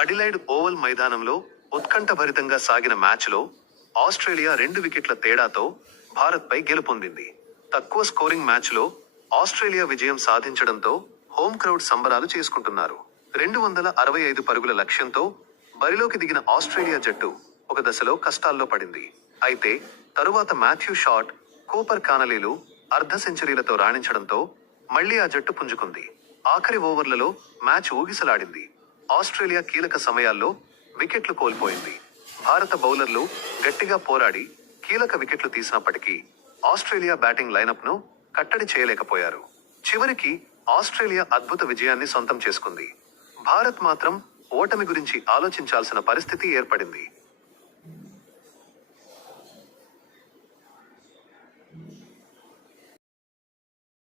Adelaide oval మైదానంలో ఉత్కంఠభరితంగా సాగిన మ్యాచ్లో ఆస్ట్రేలియా 2 వికెట్ల తేడాతో భారత్పై గెలుపొందింది. తక్కువ స్కోరింగ్ మ్యాచ్లో ఆస్ట్రేలియా విజయం సాధించడంతో హోమ్ క్రౌడ్ సంబరాలు చేసుకుంటున్నారు. 265 పరుగుల లక్ష్యంతో బరిలోకి దిగిన ఆస్ట్రేలియా జట్టు ఒక దశలో కష్టాల్లో పడింది. అయితే తరువాత మాథ్యూ షాట్, కూపర్ కానలేలు అర్ధ సెంచరీలతో రాణించడంతో మళ్లీ ఆ జట్టు పుంజుకుంది. ఆఖరి ఓవర్లలో మ్యాచ్ ఊగిసలాడింది. ఆస్ట్రేలియా కీలక సమయాల్లో వికెట్లు కోల్పోయింది. భారత బౌలర్లు గట్టిగా పోరాడి కీలక వికెట్లు తీసినప్పటికీ ఆస్ట్రేలియా బ్యాటింగ్ లైనప్ ను కట్టడి చేయలేకపోయారు. చివరికి ఆస్ట్రేలియా అద్భుత విజయాన్ని సొంతం చేసుకుంది. భారత్ మాత్రం ఓటమి గురించి ఆలోచించాల్సిన పరిస్థితి ఏర్పడింది.